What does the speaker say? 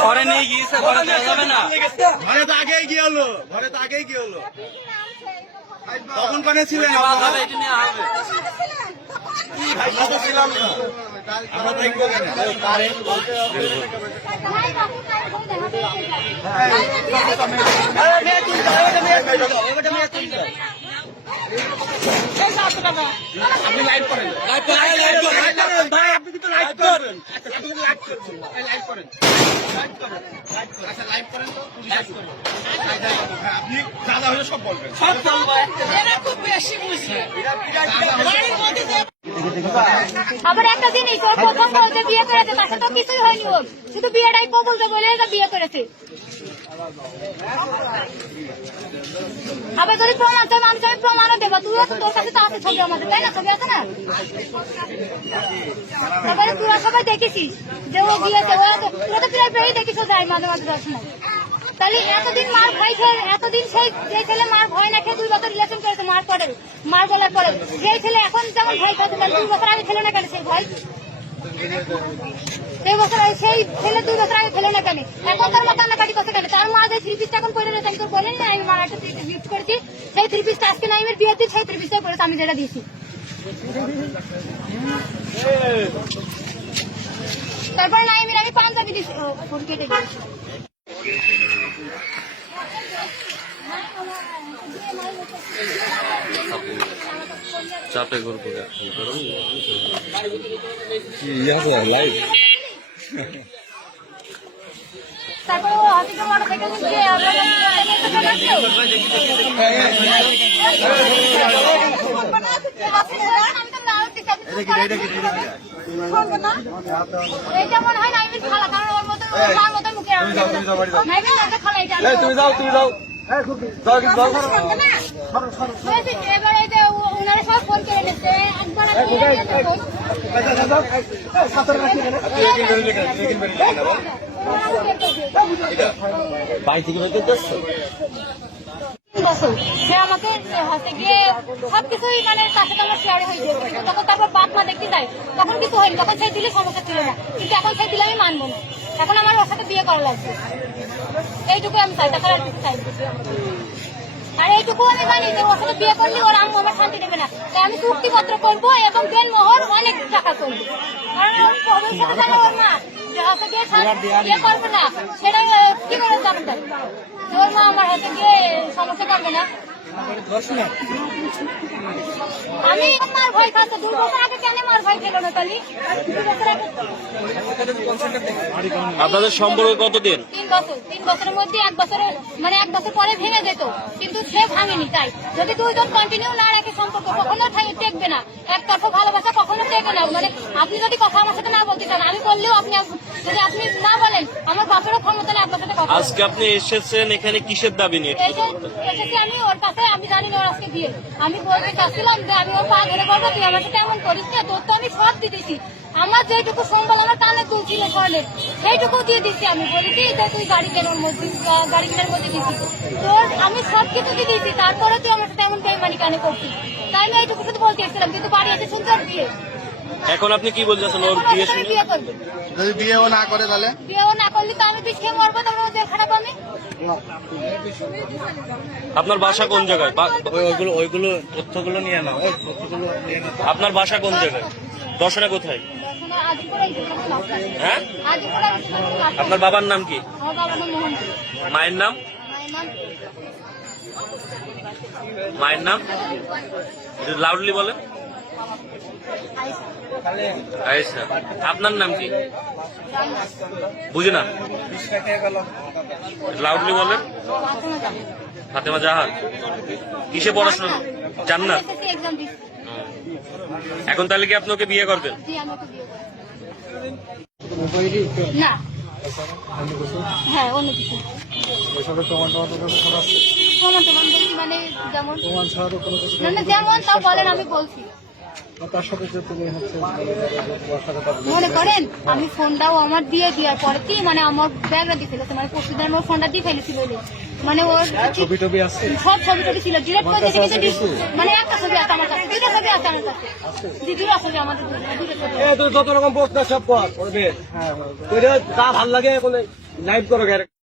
ঘরে নিয়ে গিয়েছে ঘরে যাবে না ঘরে তো আগেই কি হলো ঘরে তো আগেই কি হলো তখন কানে ছিলেন আমরা তো ছিলাম না আমরা দেখব কেন আপনি লাইভ করেন লাইভ করেন আবার একটা জিনিস ওর প্রথম বলছে বিয়ে করেছে, তার তো কিছুই হয়নি ওর শুধু বিয়েটাই কবুলতে বলে বিয়ে করেছে। আবার যদি প্রমাণ তাই না? ছবি আছে না? তারপরে তোরা সবাই দেখেছিস যে ও গিয়েছে ও তো- তোরা তো প্রায় মাঝে মাঝে দর্শনায় তাহলে এতদিন মার ভয় খেয়ে এতদিন সেই যে ছেলে মার ভয় না খেয়ে দুই বছর রিলেশন করেছে, মার পরে, মার বলার পরে সেই ছেলে এখন যেমন ভয় খাচ্ছে তাহলে দুই বছর আগে ছেলে না কেন সেই ভয়? সেই বছর আগে সেই ছেলে দুই বছর আগে ছেলে না কেন? এখন তার মা কান্নাকাটি করতে কেন? তার মা যে থ্রি পিসটা এখন পরে রয়েছে আমি তোর বলেনি না আমি মার একটা গিফট করেছি। সেই থ্রি পিসটা আজকে নাইমের বিয়ে দিয়ে সেই থ্রি পিসটাই পরেছে আমি যেটা দিয়েছি। তারপরে নাইমের আমি পাঞ্জাবি দিয়েছি। ফোন কেটে দিয়েছি। চাপে করব কারণ ওর মতো তুমি যাও তুমি যাও। যাও কিন্তু যাও। বাই থেকে বের করতেছ সে আমাকে হাসতে গিয়ে সবকিছুই মানে তার সাথে আমার শেয়ার হয়ে কিন্তু তখন তারপর বাপ মা দেখতে যায় তখন কিছু হয়নি তখন সেই দিলে সমস্যা ছিল না। কিন্তু এখন সেই দিলে আমি মানবো না। এখন আমার ওর সাথে বিয়ে করা লাগবে। এইটুকু আমি চাই তাছাড়া আর কিছু চাই না। আর এইটুকু আমি জানি যে ওর সাথে বিয়ে করলে ওর আম্মু আমার শান্তি দেবে না। তাই আমি চুক্তিপত্র করব এবং দেন মোহর অনেক টাকা করব। কারণ ওর ভবিষ্যতে জানে ওর মা যে হাতে গিয়ে বিয়ে করবে না। সেটা কি করে যাবেন তাই ওর মা আমার হাতে গিয়ে সমস্যা করবে না। আমি মার ভয় খাচ্ছে দু বছর আগে কেন মার ভয় খেলো না তালি? দু বছর আগে আপনাদের সম্পর্ক কতদিন? তিন বছর তিন বছরের মধ্যে এক বছর মানে এক বছর পরে ভেঙে যেত কিন্তু সে ভাঙেনি তাই। যদি দুইজন কন্টিনিউ না রাখে সম্পর্ক কখনো টেকবে না। এক তরফা ভালোবাসা কখনো টেকে না। মানে আপনি যদি কথা আমার সাথে না বলতে চান আমি বললেও আপনি যদি আপনি না বলেন আমার বাপেরও ক্ষমতা নেই আপনার সাথে কথা আজকে আপনি এসেছেন এখানে কিসের দাবি নিয়ে? এসেছি আমি ওর কাছে আমি জানি না ওর আজকে বিয়ে। আমি বলতে চাচ্ছিলাম যে আমি ওর পা ধরে বলব, তুই আমাকে কেমন করিস না, তোর তো আমি সব দিতেছি আমার যেটুকু সম্বল আমার কানে তুলছিল স্বর্ণের, সেইটুকু দিয়ে দিচ্ছি আমি। বলেছি যে তুই গাড়ি কেনার মধ্যে গাড়ি কেনার মধ্যে দিচ্ছি তোর, আমি সব কিছু দিয়ে দিয়েছি তারপরে তুই আমার সাথে এমন বেমানি কানে করছিস? তাই আমি এইটুকু শুধু বলতে এসেছিলাম কিন্তু বাড়ি এসে ওর বিয়ে এখন আপনি কি বলতেছেন ওর বিয়ে শুনে? বিয়ে করবে। যদি বিয়েও না করে তাহলে? বিয়েও না করলে তো আমি বিষ খেয়ে মরবো তারপরে ওদের খারাপ আমি। আপনার বাসা কোন জায়গায়? বা- ওইগুলো ওইগুলো তথ্যগুলো নিয়ে নাও ওই তথ্যগুলো নিয়ে নাও। আপনার বাসা কোন জায়গায়? দর্শনে কোথায়? এখন হ্যাঁ? আপনার বাবার নাম কি? আমার বাবার নাম মোহন মায়ের নাম? মায়ের নাম? মায়ের নাম লাউডলি বলেন। আয়েশা। আপনার নাম কি? বুঝি না লাউডলি বলেন। ফাতেমা জাহান। কিসে পড়াশোনা? জান্নাত। এখন তাহলে কি আপনাকে বিয়ে করবেন? হ্যাঁ তো মানে যেমন তো যেমন তাও বলেন, আমি বলছি। তার সাথে যে তুমি হচ্ছে মানে, করেন আমি ফোনটাও আমার দিয়ে দেওয়ার পরে কি মানে আমার ব্যাগটা দিয়ে ফেলেছে মানে পরশু দিন আমার ফোনটা দিয়ে ফেলেছিল বলে। মানে ওর ছবি টবি আছে? সব ছবি টবি ছিল ডিলেট করে দিয়েছে কিন্তু মানে একটা ছবি আছে আমার কাছে দুটো ছবি আছে আমার কাছে। দুটো ছবি আমাদের দুটো ছবি এ তুই যত রকম পোস্ট সব কর করবে। হ্যাঁ কইরে তা ভালো লাগে বলে লাইভ করো